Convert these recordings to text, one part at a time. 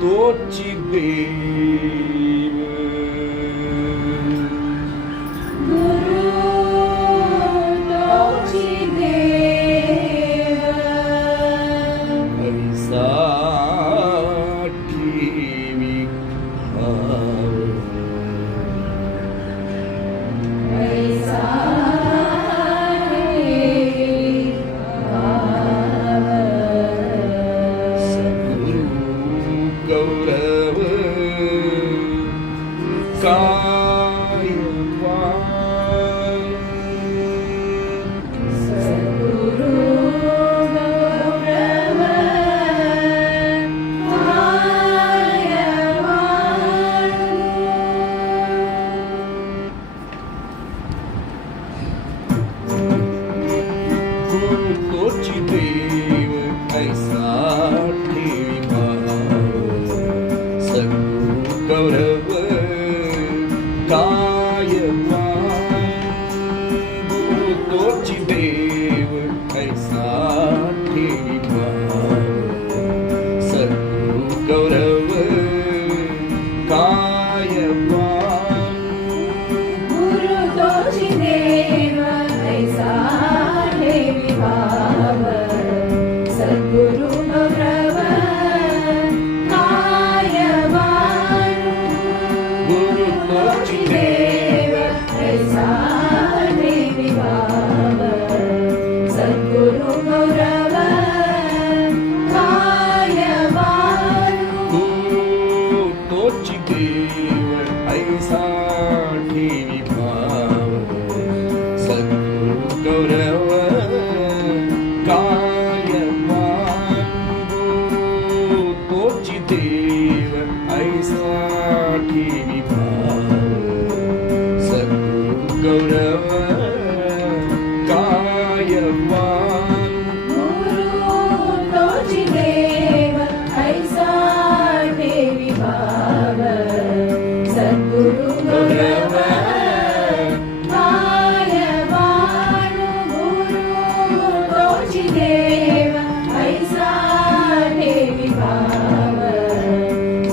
तोची देव गुरु तोची देव ऐसा ठेवी भाव ऐसा ठेवी भाव सद्गुरु गौरव काय सद्गुरु गौरव गुरु तोची देव ऐसा ठेवी भाव सद्गुरु गौरव काय गुरु तोची देव ऐसा ठेवी भाव सद्गुरु गौरव काय गुरु तोची देव ऐसा ठेवी भाव सद्गुरु गौरव कायवान गुरु तोची देव ऐसा ठेवी भाव सद्गुरु गौरव कायवान गुरु तोची देव ऐसा ठेवी भाव सद्गुरु गौरव कायवान गुरु तोची देव ऐसा ठेवी भाव सद्गुरु गौरव कायवान गुरु तोची देव ऐसा ठेवी भाव सद्गुरु गौरव कायवान गुरु तोची देव ऐसा ठेवी भाव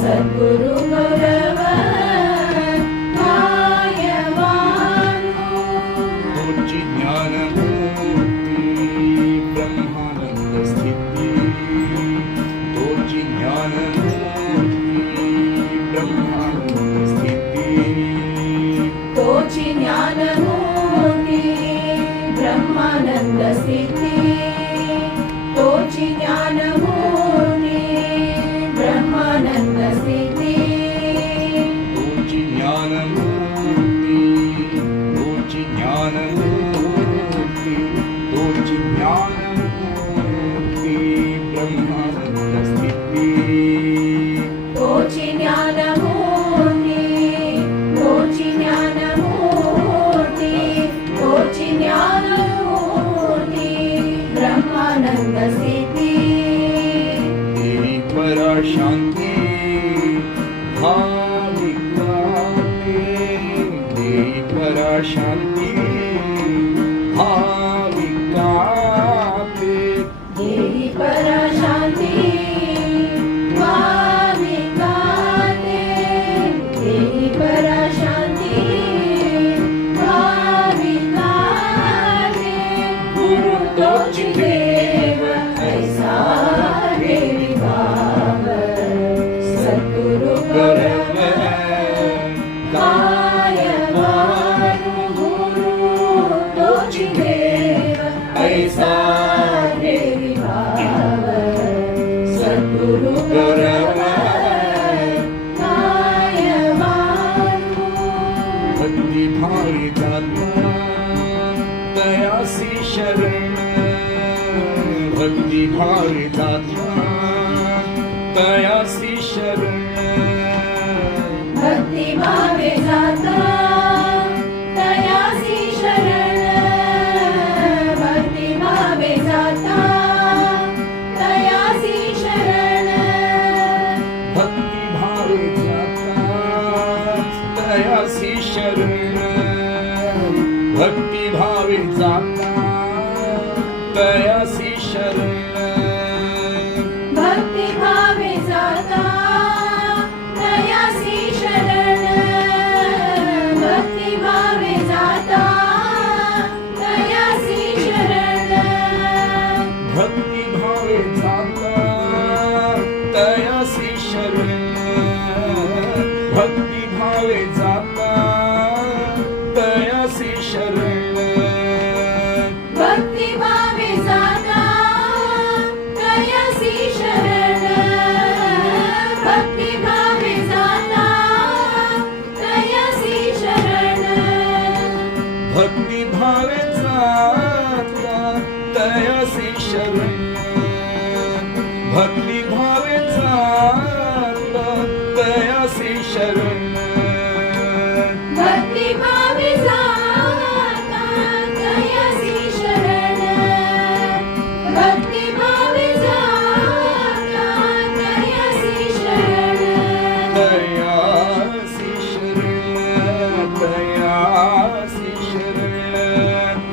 सद्गुरु गौरव कायवान तोची ज्ञानमूर्ती ब्रह्मानंद स्थिती तोची ज्ञानमूर्ती ब्रह्मानंद स्थिती तोची ज्ञानमूर्ती ब्रह्मानंद स्थिती तोची ज्ञानमूर्ती ब्रह्मानंद स्थिती तोची ज्ञानमूर्ती तोची ज्ञानमूर्ती तोची ज्ञानमूर्ती ब्रह्मानंद स्थिती तोची ज्ञानमूर्ती तोची ज्ञानमूर्ती तोची ज्ञानमूर्ती ब्रह्मानंद स्थिती देवी परा शांती भाविकाते देवी परा शांती भाविकाते देवी पराशांती भाविकाते देवी पराशांती भाविकाते गुरु तोची देव ऐसा ठेवी भाव सद्गुरु गौरव कायवान गुरु तोची देव ऐसा ठेवी भाव सद्गुरु गौरव कायवान भक्ती भावी दाता तयासी शरण भक्ती भावी दाता तयासी शरण भक्ती भावे जाता तयासी शरण भक्ती भावे जाता तयासी शरण भक्ती भावी दाता तयासी शरण भक्ती भावी जाता तयासी शरण भक्ती भावे जाता तयासी शरण भक्ती भावे जाता तयासी शरण भक्ती भावे जाता तयासी शरण भक्ती भावे जाता तयासी शरण भक्ती भावे जाता तयासी शरण भक्ती भावे जाता तयासी शरण भक्ती भावे जाता तयासी शरण भक्ती भावे जाता तयासी शरण तयासी शरण तयासी शरण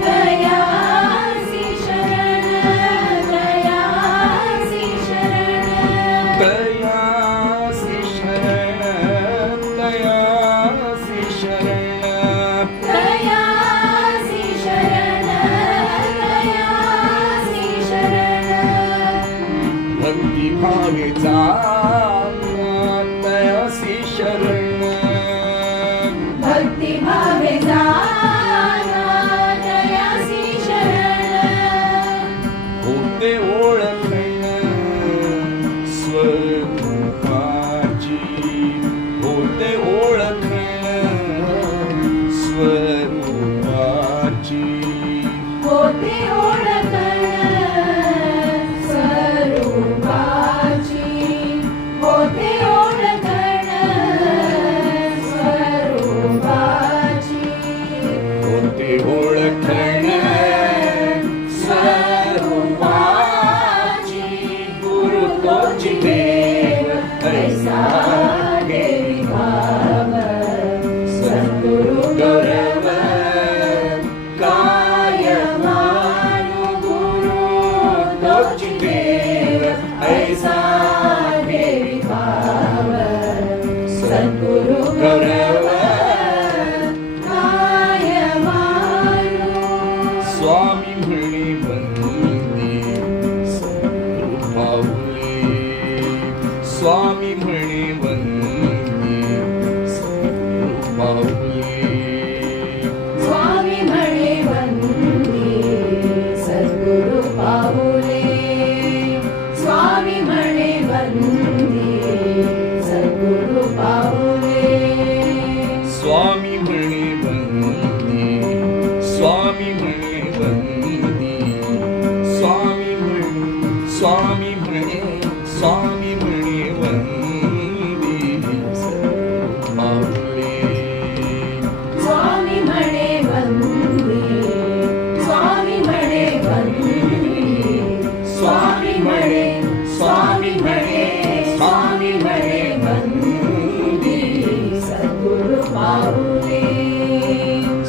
तयासी शरण तयासी शरण तयासी शरण तयासी शरण तयासी शरण तयासी शरण भक्ती भावे जाता तयासी शरण भक्ती भावे जाता तयासी शरण होते ओळखण स्वरूपाची होते ओळखण स्वरूपाची होते ओळखण स्वरूपाची होते ओळखण स्वरूपाची होते ओळखण स्वरूपाची गुरु तोची देव ऐसा देवी भाव सद्गुरु गौरव काय मानु गुरु तोची देव ऐसा देवी भाव सद्गुरु गौरव काय मानु स्वामी म्हणे बंदी सद्गुरु पाऊले स्वामी म्हणे बंदी सद्गुरु पाऊले स्वामी म्हणे वंदी सद्गुरु पाऊले स्वामी म्हणे वंदी सद्गुरु पाऊले स्वामी म्हणे बंदी स्वामी म्हणे बंदी स्वामी म्हणे स्वामी म्हणे बंदी पाऊले स्वामी म्हणे वंदी स्वामी म्हणे वंदी स्वामी म्हणे स्वामी म्हणे स्वामी म्हणे वंदी सद्गुरु पाऊले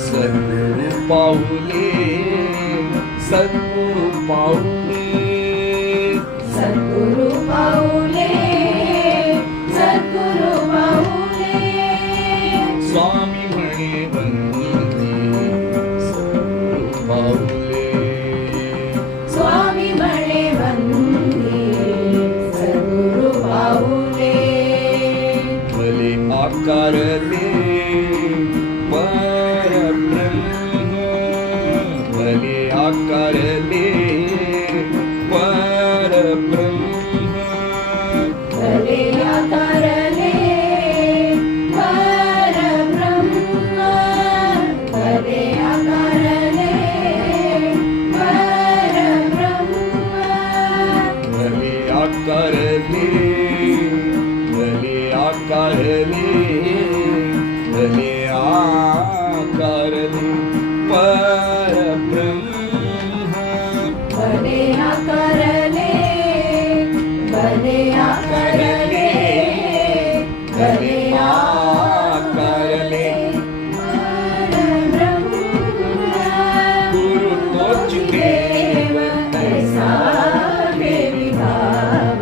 सद्गुरु पाऊले सद्गुरु पाऊले सद्गुरु पाऊले सद्गुरु पाऊले स्वामी म्हणे बंदी सद्गुरु पाऊले स्वामी म्हणे वंदी सद्गुरु पाऊले भले आकार दे परब्रह्म भले आकार दे परब्रह्म भले आकारले परब्रह्म भले आकारले परब्रह्म भले आकारले भले आकारले भले आकारले परब्रह्म भले आकारले भले आकारले भले आकारले परब्रह्म गुरु तोच देव ऐसा देवी भाव